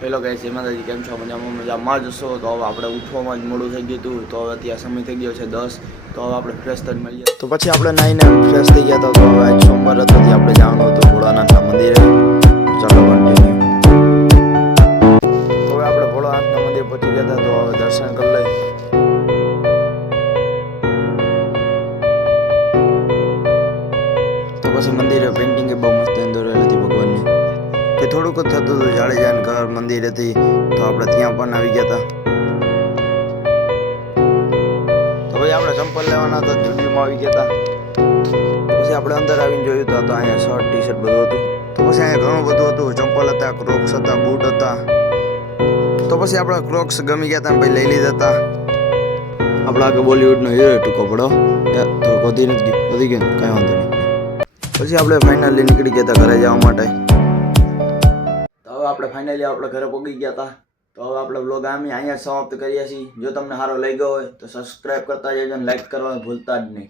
Hello guys, જય માતાજી. કેમ છો? મજામાં જશો તો હવે આપણે ઉઠવામાં જ મોડું થઈ ગયું હતું. તો હવે અત્યારે સમય થઈ ગયો છે 10. તો હવે આપણે ફ્રેશ થઈને મળીએ. તો પછી આપણે નાહીને ફ્રેશ થઈ ગયા હતા. તો હવે આજ સોમવાર હતો, આપણે જવાનું હતું ભોળાનાથના મંદિરે. ચાલો કન્ટિન્યુ. તો હવે આપણે ભોળાનાથના મંદિર પહોંચી ગયા હતા. તો હવે દર્શન કરી લઈએ. તો પછી મંદિરે પેઇન્ટિંગ બહુ મસ્ત દોરેલી હતી ભગવાનની. થોડુંક જ થતું હતું જાડેજાન ઘર મંદિર હતી. તો આપણે ત્યાં પણ આવી ગયા હતા. તો ભાઈ આપણે ચંપલ લેવાના હતા, જુડીઓમાં આવી ગયા હતા. પછી આપણે અંદર આવીને જોયું તો અહીંયા શર્ટ ટી શર્ટ બધું હતું. તો પછી અહીંયા ઘણું બધું હતું. ચંપલ હતા, ક્રોક્સ હતા, બૂટ હતા. તો પછી આપણે ક્રોક્સ ગમી ગયા હતા ને ભાઈ લઈ લીધા હતા. આપણે આગળ બોલિવૂડનો હીરો ટૂંકો પડો થોડુંક વધી ગયું કાંઈ વાંધો નહીં. પછી આપણે ફાઇનલી નીકળી ગયા હતા ઘરે જવા માટે. આપણે ફાઇનલી આપણે ઘરે પહોંચી ગયા હતા. તો હવે આપણે વ્લોગ અહીંયા સમાપ્ત કરીએ છીએ. જો તમને સારો લાગ્યો હોય તો સબસ્ક્રાઇબ કરતા જજો અને લાઈક કરવાનું ભૂલતા જ નહીં.